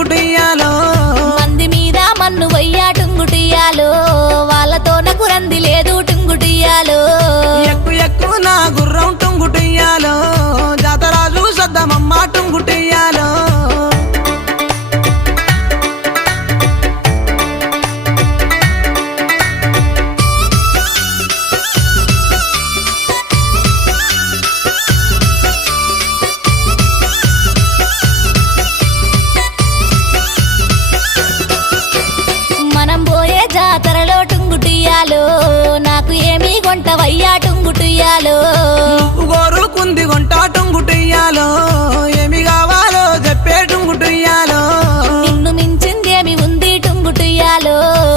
టుంగుటియ్యాలో మంది మీద మన్ను వయ్యా టుంగుటియ్యాలో వాళ్ళతో నాకు రంది లేదు టుంగుటియ్యాలో ఎక్కు ఎక్కు నా గుర్రం టుంగుటియ్యాలో జాతరాజు సద్దమమ్మ టుంగుటియ్యాలో మనం పోయే జాతరలో టుంగుటియ్యాలో నాకు ఏమీ కొంట వయ్యా టుంగుటియ్యాలో గోరు కుంది కొంట టుంగుటియ్యాలో ఏమి కావాలో చెప్పే టుంగుటియ్యాలో నిన్ను మించిందేమి ఉంది టుంగుటియ్యాలో